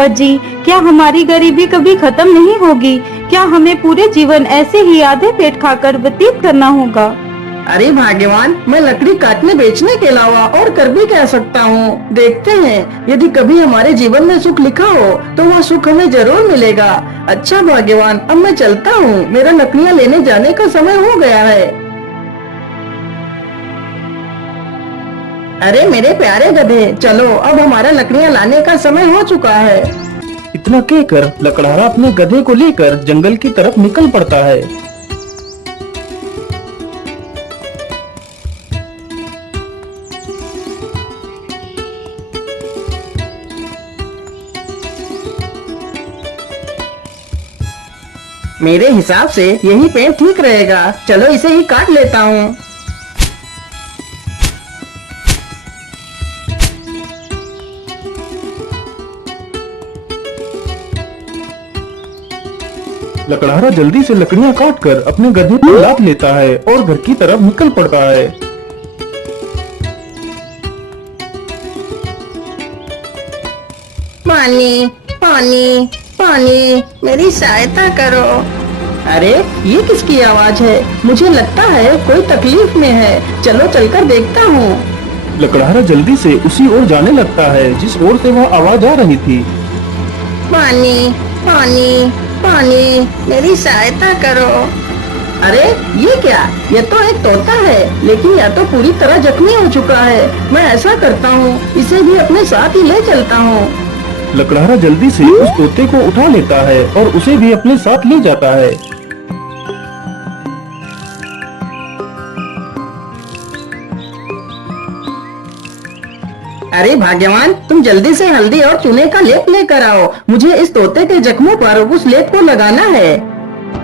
और जी, क्या हमारी गरीबी कभी खत्म नहीं होगी? क्या हमें पूरे जीवन ऐसे ही आधे पेट खाकर व्यतीत करना होगा? अरे भाग्यवान, मैं लकड़ी काटने बेचने के अलावा और कर भी कह सकता हूँ। देखते हैं, यदि कभी हमारे जीवन में सुख लिखा हो तो वह सुख हमें जरूर मिलेगा। अच्छा भाग्यवान, अब मैं चलता हूँ, मेरा लकड़ियाँ लेने जाने का समय हो गया है। अरे मेरे प्यारे गधे, चलो अब हमारा लकड़ियाँ लाने का समय हो चुका है। इतना कहकर लकड़हारा अपने गधे को लेकर जंगल की तरफ निकल पड़ता है। मेरे हिसाब से यही पेड़ ठीक रहेगा, चलो इसे ही काट लेता हूँ। लकड़हारा जल्दी से लकड़ियां काटकर अपने गधे को लाद लेता है और घर की तरफ निकल पड़ता है। पानी पानी पानी, मेरी सहायता करो। अरे ये किसकी आवाज है? मुझे लगता है कोई तकलीफ में है, चलो चलकर देखता हूँ। लकड़हारा जल्दी से उसी ओर जाने लगता है जिस ओर से वह आवाज आ रही थी। पानी पानी पानी, मेरी सहायता करो। अरे ये क्या? ये तो एक तोता है, लेकिन यह तो पूरी तरह जख्मी हो चुका है। मैं ऐसा करता हूँ, इसे भी अपने साथ ही ले चलता हूँ। लकड़हारा जल्दी से उस तोते को उठा लेता है और उसे भी अपने साथ ले जाता है। अरे भाग्यवान, तुम जल्दी से हल्दी और चूने का लेप लेकर आओ, मुझे इस तोते के जख्मों पर उस लेप को लगाना है।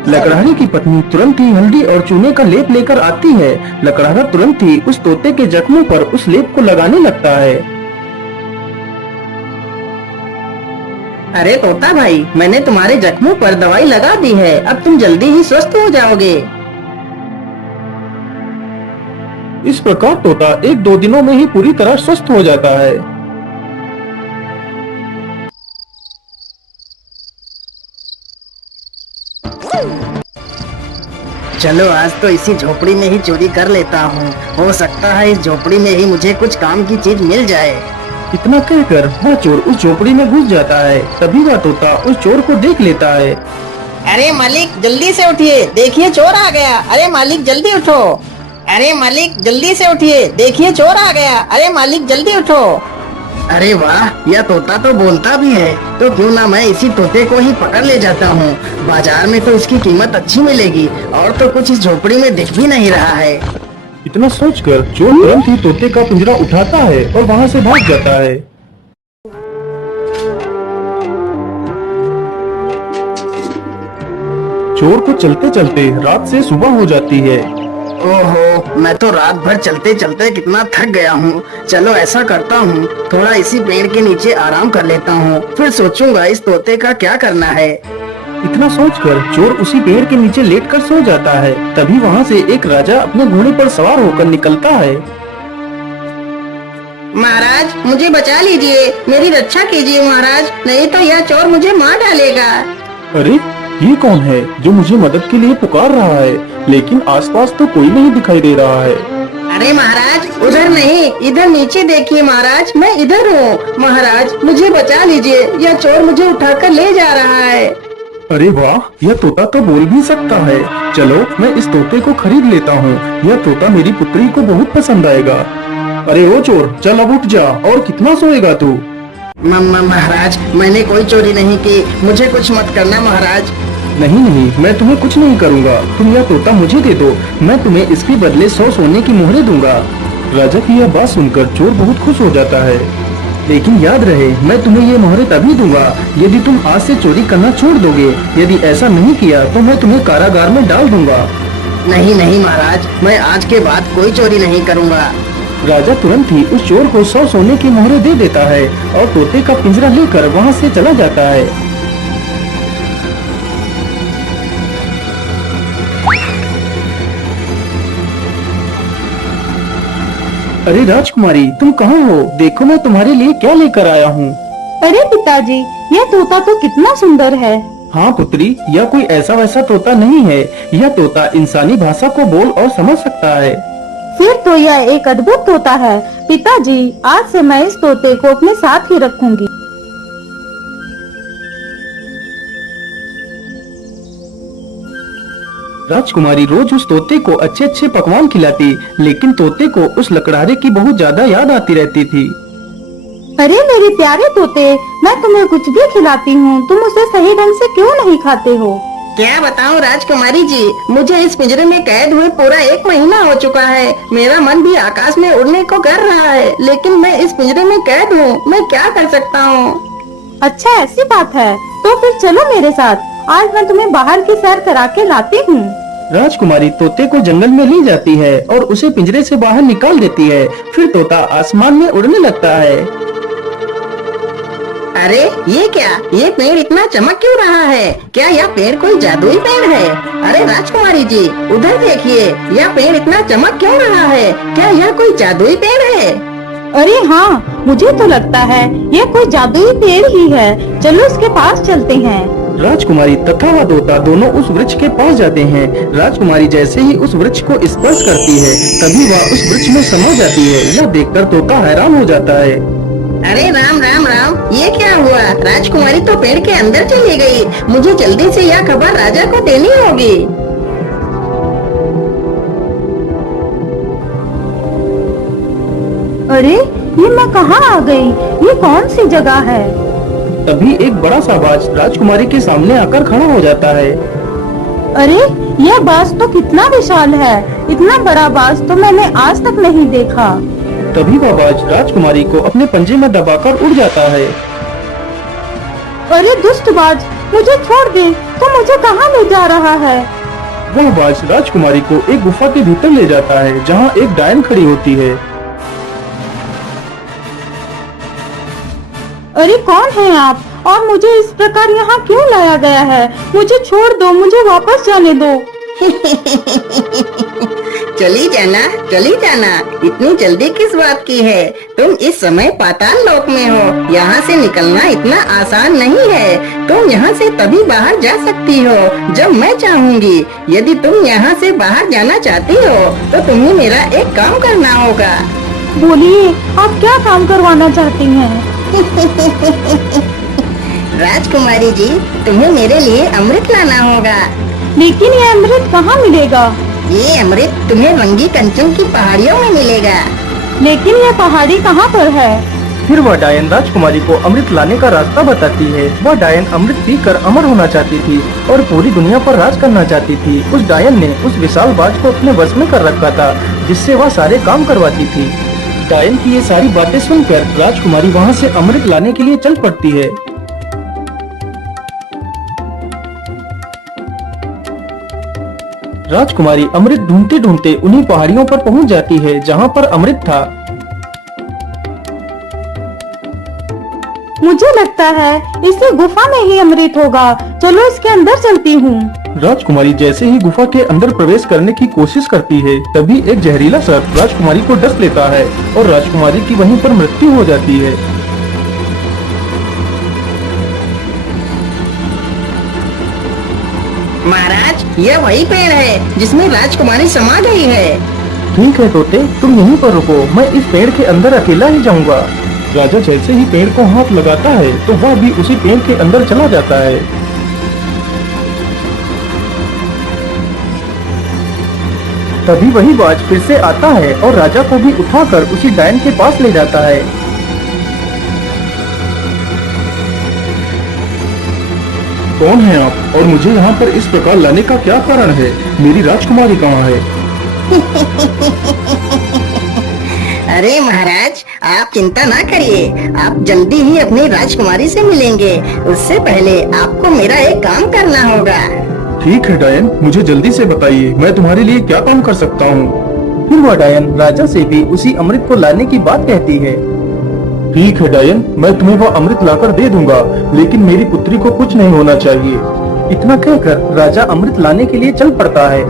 लकड़हारे की पत्नी तुरंत ही हल्दी और चूने का लेप लेकर आती है। लकड़हारा तुरंत ही उस तोते के जख्मों पर उस लेप को लगाने लगता है। अरे तोता भाई, मैंने तुम्हारे जख्मों पर दवाई लगा दी है, अब तुम जल्दी ही स्वस्थ हो जाओगे। इस प्रकार तोता 1-2 दिनों में ही पूरी तरह स्वस्थ हो जाता है। चलो आज तो इसी झोपड़ी में ही चोरी कर लेता हूँ, हो सकता है इस झोपड़ी में ही मुझे कुछ काम की चीज मिल जाए। इतना कहकर वह चोर उस झोपड़ी में घुस जाता है। तभी वह तोता उस चोर को देख लेता है। अरे मालिक जल्दी से उठिए, देखिए चोर आ गया। अरे मालिक जल्दी उठो। अरे मालिक जल्दी से उठिए, देखिए चोर आ गया। अरे मालिक जल्दी उठो। अरे वाह, यह तोता तो बोलता भी है, तो क्यों ना मैं इसी तोते को ही पकड़ ले जाता हूँ। बाजार में तो इसकी कीमत अच्छी मिलेगी, और तो कुछ इस झोपड़ी में दिख भी नहीं रहा है। इतना सोचकर चोर तुरंत ही तोते का पिंजरा उठाता है और वहाँ से भाग जाता है। चोर को चलते चलते रात से सुबह हो जाती है। ओहो, मैं तो रात भर चलते चलते कितना थक गया हूँ। चलो ऐसा करता हूँ, थोड़ा इसी पेड़ के नीचे आराम कर लेता हूँ, फिर सोचूंगा इस तोते का क्या करना है। इतना सोचकर चोर उसी पेड़ के नीचे लेटकर सो जाता है। तभी वहाँ से एक राजा अपने घोड़े पर सवार होकर निकलता है। महाराज मुझे बचा लीजिए, मेरी रक्षा कीजिए महाराज, नहीं तो यह चोर मुझे मार डालेगा। अरे ये कौन है जो मुझे मदद के लिए पुकार रहा है? लेकिन आसपास तो कोई नहीं दिखाई दे रहा है। अरे महाराज उधर नहीं, इधर नीचे देखिए महाराज, मैं इधर हूँ। महाराज मुझे बचा लीजिए, यह चोर मुझे उठाकर ले जा रहा है। अरे वाह, यह तोता तो बोल भी सकता है। चलो मैं इस तोते को खरीद लेता हूँ, यह तोता मेरी पुत्री को बहुत पसंद आएगा। अरे ओ चोर, चल अब उठ जा, और कितना सोएगा तू? महाराज मैंने कोई चोरी नहीं की, मुझे कुछ मत करना महाराज। नहीं नहीं, मैं तुम्हें कुछ नहीं करूँगा, तुम यह तोता मुझे दे दो, मैं तुम्हें इसके बदले 100 सोने की मोहरें दूंगा। राजा की यह बात सुनकर चोर बहुत खुश हो जाता है। लेकिन याद रहे, मैं तुम्हें ये मोहरें तभी दूंगा यदि तुम आज से चोरी करना छोड़ दोगे। यदि ऐसा नहीं किया तो मैं तुम्हें कारागार में डाल दूंगा। नहीं नहीं महाराज, मैं आज के बाद कोई चोरी नहीं करूंगा। राजा तुरंत ही उस चोर को 100 सोने की मोहरें दे देता है और तोते का पिंजरा लेकर वहाँ से चला जाता है। अरे राजकुमारी, तुम कहाँ हो? देखो मैं तुम्हारे लिए क्या लेकर आया हूँ। अरे पिताजी, यह तोता तो कितना सुंदर है। हाँ पुत्री, यह कोई ऐसा वैसा तोता नहीं है। यह तोता इंसानी भाषा को बोल और समझ सकता है। फिर तो यह एक अद्भुत तोता है। पिताजी, आज से मैं इस तोते को अपने साथ ही रखूंगी। राजकुमारी रोज उस तोते को अच्छे अच्छे पकवान खिलाती, लेकिन तोते को उस लकड़हारे की बहुत ज्यादा याद आती रहती थी। अरे मेरे प्यारे तोते, मैं तुम्हें कुछ भी खिलाती हूँ, तुम उसे सही ढंग से क्यों नहीं खाते हो? क्या बताऊं राजकुमारी जी, मुझे इस पिंजरे में कैद हुए पूरा 1 महीना हो चुका है। मेरा मन भी आकाश में उड़ने को कर रहा है, लेकिन मैं इस पिंजरे में कैद हूँ। मैं क्या कर सकता हूँ? अच्छा, ऐसी बात है तो फिर चलो मेरे साथ। आज मैं तुम्हें बाहर की सैर करा के लाती हूँ। राजकुमारी तोते को जंगल में ले जाती है और उसे पिंजरे से बाहर निकाल देती है। फिर तोता आसमान में उड़ने लगता है। अरे ये क्या, ये पेड़ इतना चमक क्यों रहा है? क्या यह पेड़ कोई जादुई पेड़ है? अरे राजकुमारी जी, उधर देखिए, यह पेड़ इतना चमक क्यों रहा है? क्या यह कोई जादुई पेड़ है? अरे हाँ, मुझे तो लगता है ये कोई जादुई पेड़ ही है। चलो इसके पास चलते हैं। राजकुमारी तथा वह तोता दोनों उस वृक्ष के पास जाते हैं। राजकुमारी जैसे ही उस वृक्ष को स्पर्श करती है, तभी वह उस वृक्ष में समा जाती है। यह देखकर तोता हैरान हो जाता है। अरे राम राम राम, ये क्या हुआ? राजकुमारी तो पेड़ के अंदर चली गई। मुझे जल्दी से यह खबर राजा को देनी होगी। अरे ये मैं कहाँ आ गई? ये कौन सी जगह है? तभी एक बड़ा सा बाज राजकुमारी के सामने आकर खड़ा हो जाता है। अरे यह बाज तो कितना विशाल है। इतना बड़ा बाज तो मैंने आज तक नहीं देखा। तभी वह बाज राजकुमारी को अपने पंजे में दबाकर उड़ जाता है। अरे दुष्ट बाज, मुझे छोड़ दे। तू मुझे कहाँ ले जा रहा है? वह बाज राजकुमारी को एक गुफा के भीतर ले जाता है, जहाँ एक डायन खड़ी होती है। अरे कौन है आप और मुझे इस प्रकार यहाँ क्यों लाया गया है? मुझे छोड़ दो, मुझे वापस जाने दो। चली जाना, चली जाना। इतनी जल्दी किस बात की है? तुम इस समय पाताल लोक में हो। यहाँ से निकलना इतना आसान नहीं है। तुम यहाँ से तभी बाहर जा सकती हो जब मैं चाहूँगी। यदि तुम यहाँ से बाहर जाना चाहती हो तो तुम्हें मेरा एक काम करना होगा। बोलिए, आप क्या काम करवाना चाहती हैं? राजकुमारी जी, तुम्हें मेरे लिए अमृत लाना होगा। लेकिन ये अमृत कहाँ मिलेगा? ये अमृत तुम्हें रंगी कंचन की पहाड़ियों में मिलेगा। लेकिन ये पहाड़ी कहाँ पर है? फिर वह डायन राजकुमारी को अमृत लाने का रास्ता बताती है। वह डायन अमृत पीकर अमर होना चाहती थी और पूरी दुनिया पर राज करना चाहती थी। उस डायन ने उस विशाल बाज को अपने वश में कर रखा था, जिससे वह सारे काम करवाती थी। डायन की ये सारी बातें सुनकर राजकुमारी वहाँ से अमृत लाने के लिए चल पड़ती है। राजकुमारी अमृत ढूंढते ढूंढते उन्हीं पहाड़ियों पर पहुंच जाती है जहां पर अमृत था। मुझे लगता है इसी गुफा में ही अमृत होगा। चलो इसके अंदर चलती हूँ। राजकुमारी जैसे ही गुफा के अंदर प्रवेश करने की कोशिश करती है, तभी एक जहरीला सर्प राजकुमारी को डस लेता है और राजकुमारी की वहीं पर मृत्यु हो जाती है। महाराज, यह वही पेड़ है जिसमें राजकुमारी समा गई है। ठीक है तोते, तुम यहीं पर रुको, मैं इस पेड़ के अंदर अकेला ही जाऊंगा। राजा जैसे ही पेड़ को हाथ लगाता है तो वह भी उसी पेड़ के अंदर चला जाता है। तभी वही बाज फिर से आता है और राजा को भी उठाकर उसी डायन के पास ले जाता है। कौन है आप और मुझे यहाँ पर इस प्रकार लाने का क्या कारण है? मेरी राजकुमारी कहाँ है? अरे महाराज, आप चिंता ना करिए। आप जल्दी ही अपनी राजकुमारी से मिलेंगे। उससे पहले आपको मेरा एक काम करना होगा। ठीक है डायन, मुझे जल्दी से बताइए, मैं तुम्हारे लिए क्या काम कर सकता हूँ। फिर वह डायन राजा से भी उसी अमृत को लाने की बात कहती है। ठीक है डायन, मैं तुम्हें वह अमृत लाकर दे दूंगा, लेकिन मेरी पुत्री को कुछ नहीं होना चाहिए। इतना कहकर राजा अमृत लाने के लिए चल पड़ता है।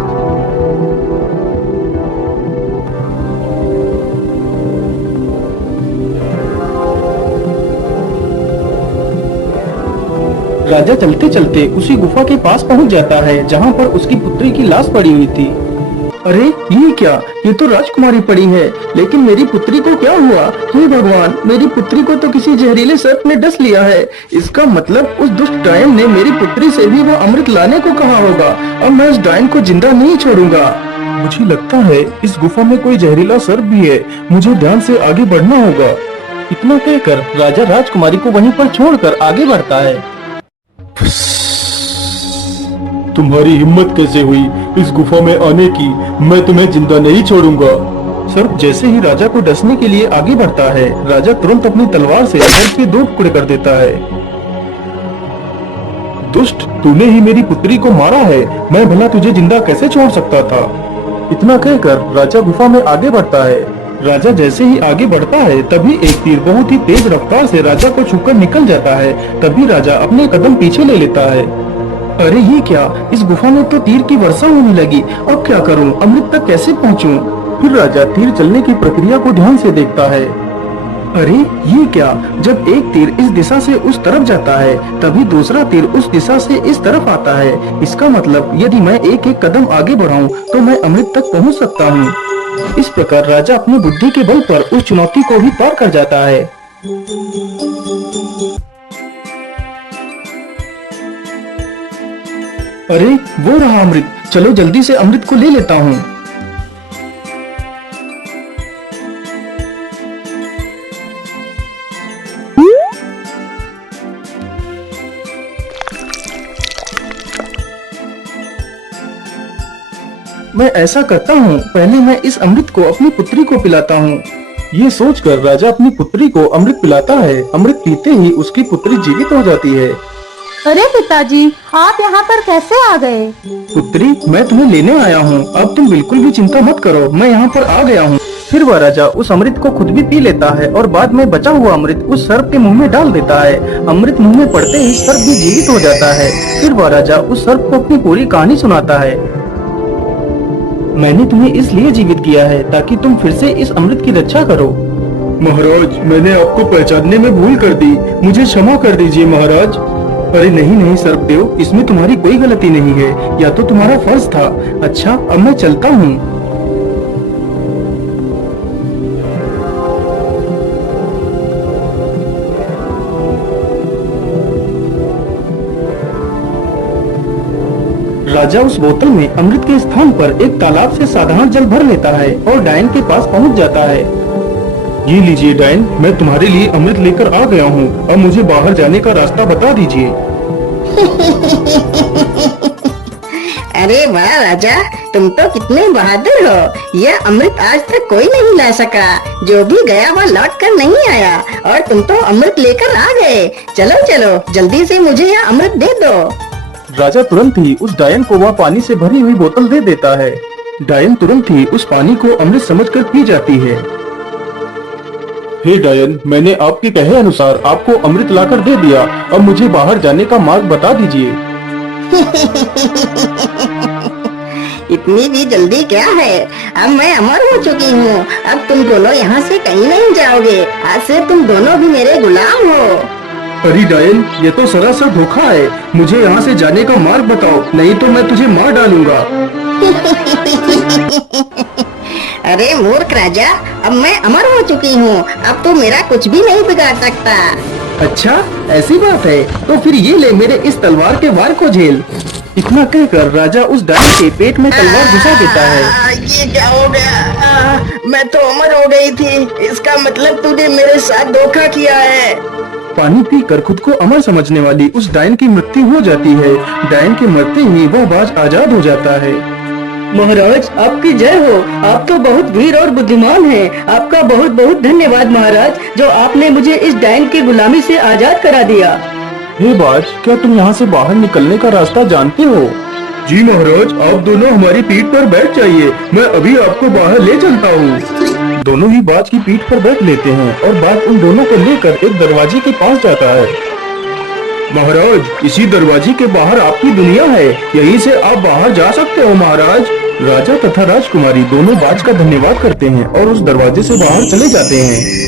राजा चलते चलते उसी गुफा के पास पहुंच जाता है जहां पर उसकी पुत्री की लाश पड़ी हुई थी। अरे ये क्या, ये तो राजकुमारी पड़ी है, लेकिन मेरी पुत्री को क्या हुआ? हे भगवान, मेरी पुत्री को तो किसी जहरीले सर्प ने डस लिया है। इसका मतलब उस दुष्ट डायन ने मेरी पुत्री से भी वो अमृत लाने को कहा होगा। अब मैं उस डायन को जिंदा नहीं छोड़ूंगा। मुझे लगता है इस गुफा में कोई जहरीला सर्प भी है, मुझे ध्यान से आगे बढ़ना होगा। इतना कहकर राजा राजकुमारी को वहीं पर छोड़कर आगे बढ़ता है। तुम्हारी हिम्मत कैसे हुई इस गुफा में आने की? मैं तुम्हें जिंदा नहीं छोड़ूंगा। सर्प जैसे ही राजा को डसने के लिए आगे बढ़ता है, राजा तुरंत अपनी तलवार से सर्प के 2 टुकड़े कर देता है। दुष्ट, तूने ही मेरी पुत्री को मारा है, मैं भला तुझे जिंदा कैसे छोड़ सकता था? इतना कहकर राजा गुफा में आगे बढ़ता है। राजा जैसे ही आगे बढ़ता है तभी एक तीर बहुत ही तेज रफ्तार से राजा को छूकर निकल जाता है। तभी राजा अपने कदम पीछे ले लेता है। अरे ये क्या, इस गुफा में तो तीर की वर्षा होने लगी। अब क्या करूं, अमृत तक कैसे पहुंचूं? फिर राजा तीर चलने की प्रक्रिया को ध्यान से देखता है। अरे ये क्या, जब एक तीर इस दिशा से उस तरफ जाता है तभी दूसरा तीर उस दिशा से इस तरफ आता है। इसका मतलब यदि मैं एक एक कदम आगे बढ़ाऊं तो मैं अमृत तक पहुंच सकता हूं। इस प्रकार राजा अपनी बुद्धि के बल पर उस चुनौती को भी पार कर जाता है। अरे वो रहा अमृत, चलो जल्दी से अमृत को ले लेता हूँ। मैं ऐसा करता हूँ, पहले मैं इस अमृत को अपनी पुत्री को पिलाता हूँ। ये सोचकर राजा अपनी पुत्री को अमृत पिलाता है। अमृत पीते ही उसकी पुत्री जीवित हो जाती है। अरे पिताजी, आप यहाँ पर कैसे आ गए? पुत्री, मैं तुम्हें लेने आया हूँ, अब तुम बिल्कुल भी चिंता मत करो, मैं यहाँ पर आ गया हूँ। फिर वह राजा उस अमृत को खुद भी पी लेता है और बाद में बचा हुआ अमृत उस सर्प के मुंह में डाल देता है। अमृत मुंह में पड़ते ही सर्प भी जीवित हो जाता है। फिर वह राजा उस सर्प को अपनी पूरी कहानी सुनाता है। मैंने तुम्हें इसलिए जीवित किया है ताकि तुम फिर से इस अमृत की रक्षा करो। महाराज, मैंने आपको पहचानने में भूल कर दी, मुझे क्षमा कर दीजिए महाराज। अरे नहीं नहीं सर्पदेव, इसमें तुम्हारी कोई गलती नहीं है, या तो तुम्हारा फर्ज था। अच्छा, अब मैं चलता हूँ। राजा उस बोतल में अमृत के स्थान पर एक तालाब से साधारण जल भर लेता है और डायन के पास पहुंच जाता है। ये लीजिए डायन, मैं तुम्हारे लिए अमृत लेकर आ गया हूँ, अब मुझे बाहर जाने का रास्ता बता दीजिए। अरे वाह राजा, तुम तो कितने बहादुर हो। यह अमृत आज तक कोई नहीं ला सका। जो भी गया वह लौट कर नहीं आया और तुम तो अमृत लेकर आ गए। चलो चलो, जल्दी से मुझे यह अमृत दे दो। राजा तुरंत ही उस डायन को वह पानी से भरी हुई बोतल दे देता है। डायन तुरंत ही उस पानी को अमृत समझकर पी जाती है। हे डायन, मैंने आपके कहे अनुसार आपको अमृत लाकर दे दिया, अब मुझे बाहर जाने का मार्ग बता दीजिए। इतनी भी जल्दी क्या है, अब मैं अमर हो चुकी हूँ। अब तुम दोनों यहाँ से कहीं नहीं जाओगे। आज से तुम दोनों भी मेरे गुलाम हो। अरे डायन, ये तो सरासर धोखा है। मुझे यहाँ से जाने का मार्ग बताओ, नहीं तो मैं तुझे मार डालूंगा। अरे मूर्ख राजा, अब मैं अमर हो चुकी हूँ, अब तो मेरा कुछ भी नहीं बिगाड़ सकता। अच्छा ऐसी बात है, तो फिर ये ले मेरे इस तलवार के वार को झेल। इतना कहकर राजा उस डायन के पेट में तलवार घुसा देता है। ये क्या हो गया? मैं तो अमर हो गई थी। इसका मतलब तूने मेरे साथ धोखा किया है। पानी पीकर खुद को अमर समझने वाली उस डायन की मृत्यु हो जाती है। डायन के मरते ही वह बाज आजाद हो जाता है। महाराज, आपकी जय हो। आप तो बहुत वीर और बुद्धिमान हैं। आपका बहुत बहुत धन्यवाद महाराज, जो आपने मुझे इस डायन की गुलामी से आजाद करा दिया। हे बाज, क्या तुम यहाँ से बाहर निकलने का रास्ता जानते हो? जी महाराज, आप दोनों हमारी पीठ पर बैठ जाइए, मैं अभी आपको बाहर ले चलता हूँ। दोनों ही बाज की पीठ पर बैठ लेते हैं और बाज उन दोनों को लेकर एक दरवाजे के पास जाता है। महाराज, इसी दरवाजे के बाहर आपकी दुनिया है, यहीं से आप बाहर जा सकते हो महाराज। राजा तथा राजकुमारी दोनों बाज का धन्यवाद करते हैं और उस दरवाजे से बाहर चले जाते हैं।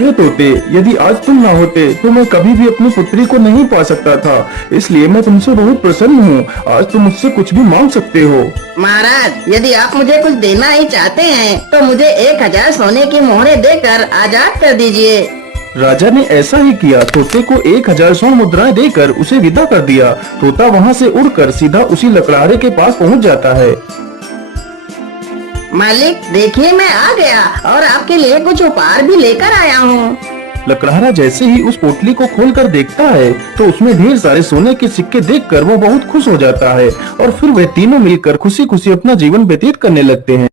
ये तोते, यदि आज तुम ना होते तो मैं कभी भी अपनी पुत्री को नहीं पा सकता था। इसलिए मैं तुमसे बहुत प्रसन्न हूँ। आज तुम मुझसे कुछ भी मांग सकते हो। महाराज, यदि आप मुझे कुछ देना ही चाहते हैं तो मुझे 1000 सोने की मोहरें देकर आजाद कर दीजिए। राजा ने ऐसा ही किया। तोते को 1000 स्वर्ण मुद्राएं देकर उसे विदा कर दिया। तोता वहाँ से उड़कर सीधा उसी लकड़हारे के पास पहुँच जाता है। मालिक देखिए, मैं आ गया और आपके लिए कुछ उपहार भी लेकर आया हूँ। लकड़हारा जैसे ही उस पोटली को खोलकर देखता है तो उसमें ढेर सारे सोने के सिक्के देखकर वो बहुत खुश हो जाता है और फिर वे तीनों मिलकर खुशी खुशी अपना जीवन व्यतीत करने लगते हैं।